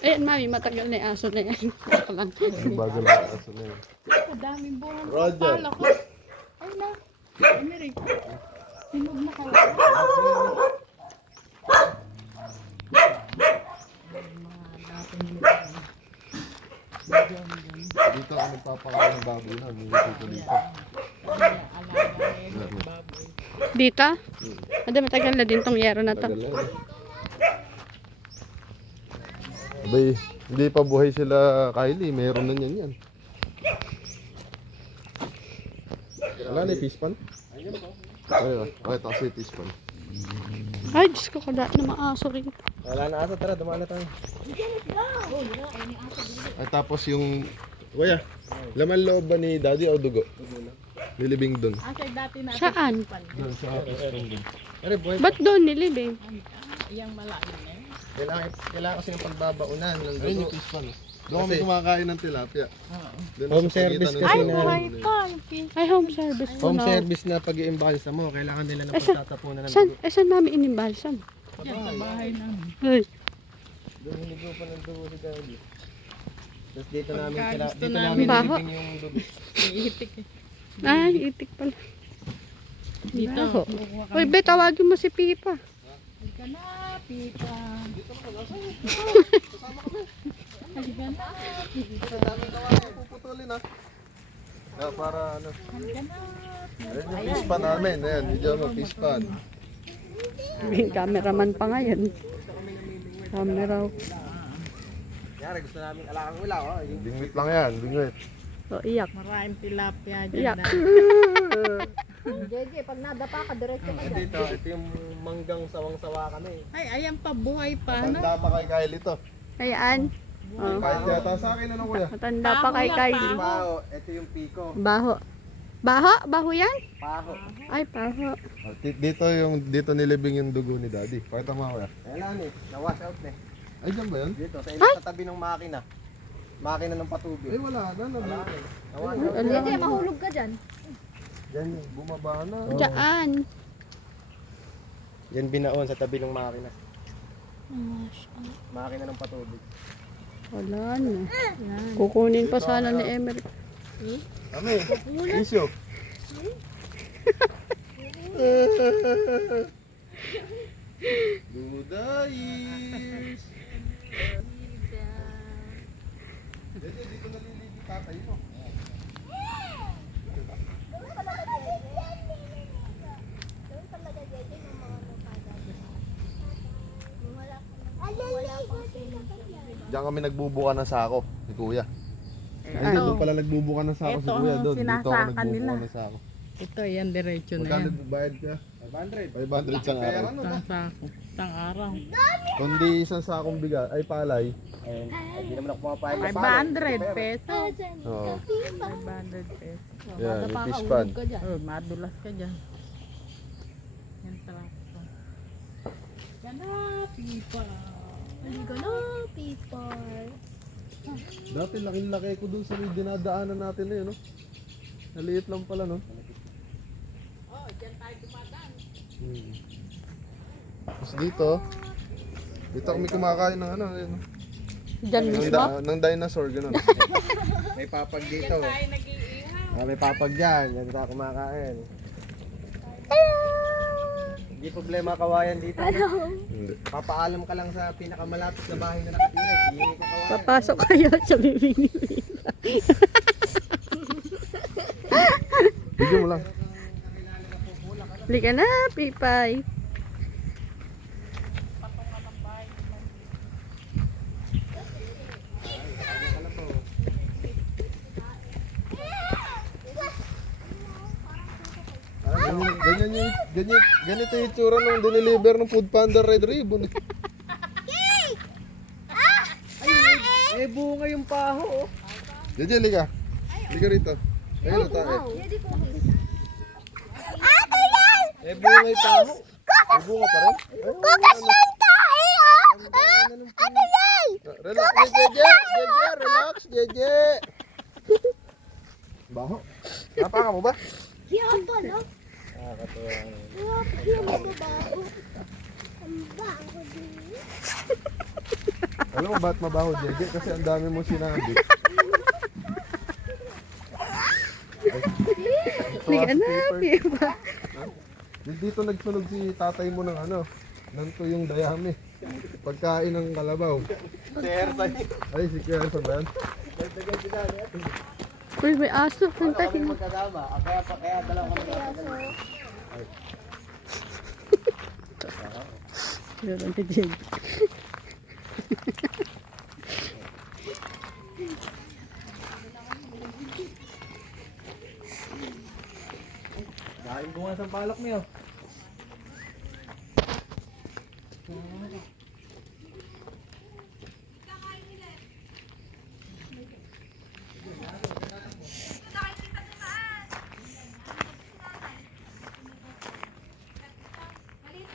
Ayan, mami, matagal na yung aso na yan. Ako lang. Bago lang ang aso na yun. Kadaming buwan. Roger. Pala ko. Ay na. Amerik. Sinog na ka. Dito ako nagpapakain ng baboy na. Dito dito. Dito? Ada matagal na din tong yero na to. Tagal na yun. Abay, hindi pa buhay sila Kylie. Meron na niyan yan. Wala na yung fish pan? Ayun. Okay, ito kasi yung fish pan. Ay, Diyos ko, kada na maaso rin. Wala na aso, tara, dumaan na tayo. Ay, tapos yung... Kuya, laman loob ba ni daddy o dugo? Nilibing doon. Asay dati na. Saan? Doon sa Aray, buhay. Ba't doon nilibing? Iyang malalim na yun. Kailangan kasi ng pagbabaunan ng ayun dugo. yung fish pan. Doon kami kumakain ng tilapia. Doon Home sa pagitan service ng kasi dugo. na. Buhay pa. Yung fish. Ay, home service po Home na. service na pag-i-imbalsa mo, kailangan nila ng Eh, sa- pagtatapunan ng Saan, dugo. saan mami inimbalsam? Yan sa bahay namin. Ay, Doon hinigo pa ng dugo si Daddy. Tapos dito namin, Pagka gusto dito namin. namin Baho. nilibing yung dugo. Iitik eh. ay, itik pala. Dito. Baho. Kukuha ka. Uy, be, tawagin mo si Pipa. Halika na, Pita. Halika na. Puputulin ha. Kaya para ano. Halika na. Ayun yung fish pan namin. Ayan, medyo mo fish pan. May cameraman pa ngayon. Camera. Yari, gusto namin alakang wala. Oh. Bingwit lang yan, bingwit. O, iyak. Maraming tilapia dyan. Iyak. JJ, pag nadapa ka, diretso ka dyan. Dito, ito yung manggang sawang-sawa kami. Ay, ayan pa, buhay pa. Ano? Tanda pa kay Kylie to. Ayan. Oh, Kahit yata sa akin, ano kuya? matanda pa kay Kylie. Paho, ito yung piko. Baho. Baho? Baho yan? Paho. Ay, baho. Dito nilibing yung dugo ni daddy. Pakita mo kuya. Kailangan eh, na-wash out na eh. Ay, dyan ba yan? Dito, sa tabi ng makina. Makina ng patubig. Ay, wala na. Wala na eh. Na-wash out. JJ, mahulog ka dyan. Yan eh. Bumaba na. Diyan. Yan binaon sa tabi ng makina. Makina ng patubig. Wala na. Kukunin pa sana ni Emery. Kami, issue. Dudayis. Dito naliligi tatay mo. Diyan kami nagbubuka ng sako, si kuya. Ay, doon pala nagbubuka ng sako si Ito, kuya doon. Dito ako sinasakan nagbubuka nila. ng sako. Ito, yan, diretso na Magkano yan. bayad ka? 500. 500 sa araw. Isang sako. Isang araw. Kundi isang sakong bigas, ay palay. Ayun, hindi naman ako pumapayag na 500 pesos. Oo. 500 pesos. Yan, may fish pan. Oh, madulas ka dyan. Yan tractor. Yan na, pipa. Halika na, people. Dati laki-laki ko doon sa may dinadaanan natin na yun, no? Naliit lang pala, no? Oh, dyan tayo dumadaan. Tapos dito kami kumakain ng ano, yun. Diyan mismo? Ng dinosaur, gano'n. May papag dito. Tayo nag-iihaw. May papag dyan. Yan tayo kumakain. Hindi problema kawayan dito. Hindi. Papaalam ka lang sa pinakamalapit na bahay na nakatira. Hindi ko kawayan. Papasok kayo sa bibig ni Pipa. Bigyan mo lang. Halika na, Pipay. Ganito yung itsura nung diniliver ng Food Panda Red Ribbon. Eh, bunga yung paho. Oh. Jeje, liga. Liga rito. Ayun, tayo. Eh, bunga yung paho. May bunga pa rin? Relax, Jeje. Jeje, relax, Jeje. Baho. Napaka mo ba? Kiyapa, no? Nakakatuwa. ba't mabaho, Jeje? Kasi ang dami mo sinabi. Naghanap iba. Dito nagsunog si tatay mo ng ano, ng tuyong dayami. Pagkain ng kalabaw. Ay, si Kuya Ersan ba yan? Uy, may aso. Puntahin mo. Yun ang tijig. Dahil bunga sa palok niyo.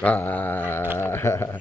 Ah.